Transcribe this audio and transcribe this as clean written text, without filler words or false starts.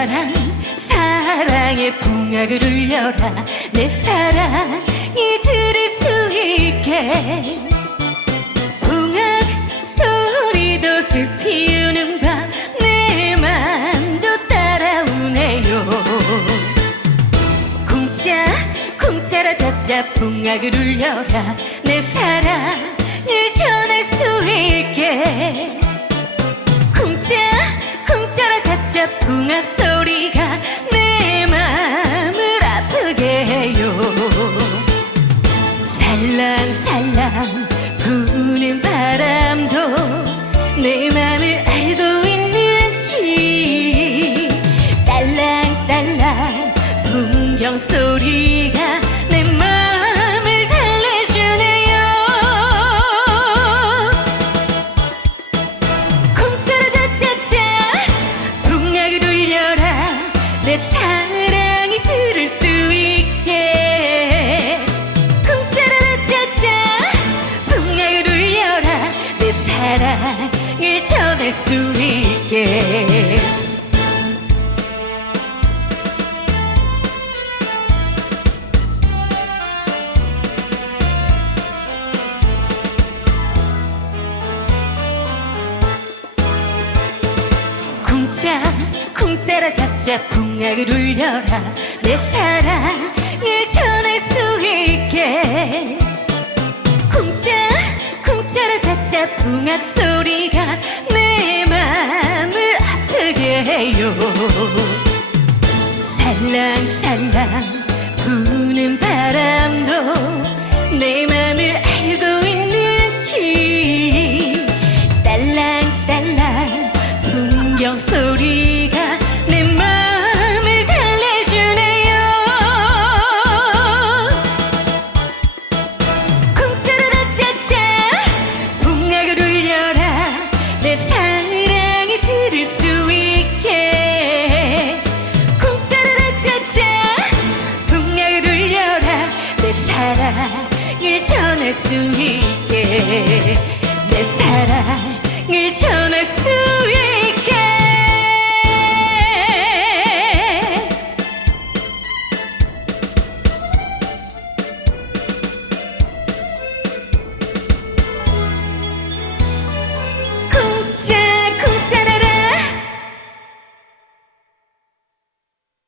사랑 사랑의 풍악을 울려라. 내 사랑이 들을 수 있게 풍악 소리도 슬피우는 밤 내 맘도 따라오네요. 쿵짜라 자자 풍악을 울려라. 내 사랑을 전할 수 있게 쿵짜라 자자 풍악 소리가 내 맘을 아프게 해요. 살랑살랑 부는 바람도 내 맘을 알고 있는지 딸랑딸랑 풍경 소리가 내 맘을 달래주네요. 쿵짜라 자자자 풍악을 울려라. 내 사랑이 들을 수 있게 쿵짜라 자자자 풍악을 울려라. 내 사랑을 전할 수 있게. 쿵짜라 자자 풍악을 울려라. 내 사랑을 전할 수 있게 쿵짜라 자자 풍악 소리가 내